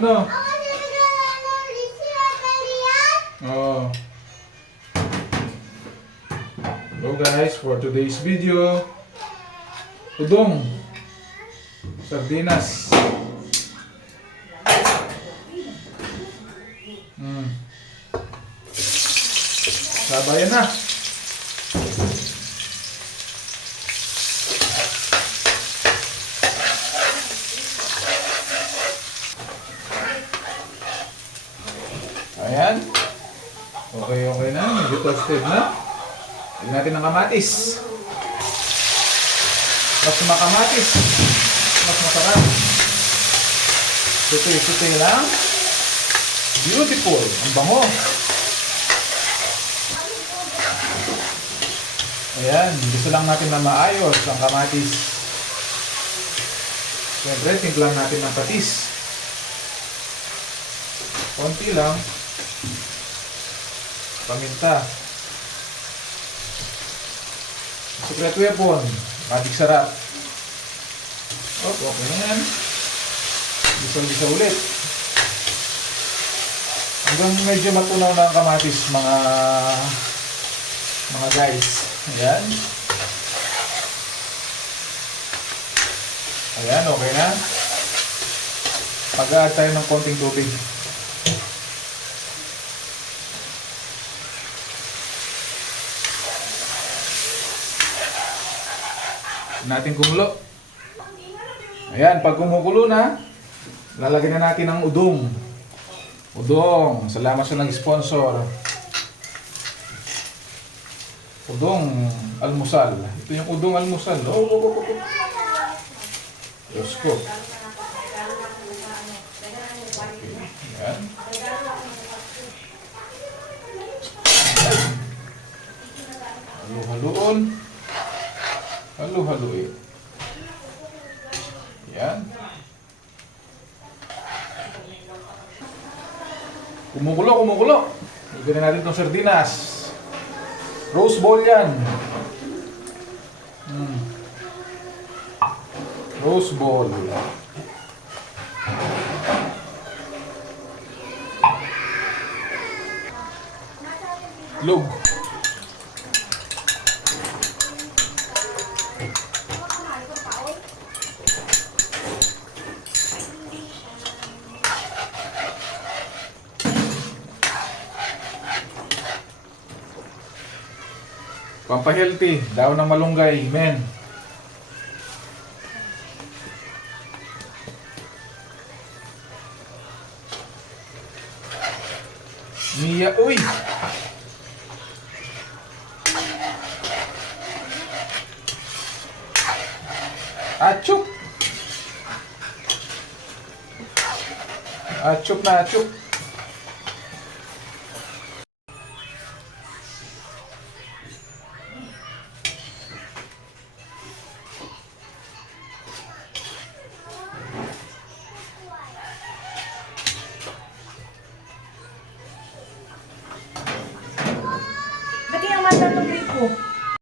Ano? Oh. Hello guys, for today's video, udong, sardinas. Sabayan na. Ayan. Okay na. Medyo toasted na. Lagyan natin ng kamatis. Mas makamatis, mas masarap. Suti-suti lang. Beautiful. Ang bango. Ayan. Gusto lang natin na maayos ang kamatis. Siyempre, timplang natin ng patis. Konti lang. Paminta. Secret weapon. Magic sarap. Okay na yan. Gisa-gisa ulit. Hanggang medyo matunaw na ang kamatis, mga guys. Ayan. Ayan, okay na. Pag-add tayo ng konting tubig. Natin kumulo. Ayan, pag kumukulo na, lalagyan na natin ng udong. Udong, salamat sa nag-sponsor. Udong almusal. Ito yung udong almusal. Diyos ko. Ayan. Halu-haluon. Halu-haluin. Yan. Kumukulo. Lagyan natin itong sardinas. Rose ball yan. Rose ball. Lug. Pampahealthy, daw ng malunggay, men. Mia, uy! Achuk! Achuk na achuk!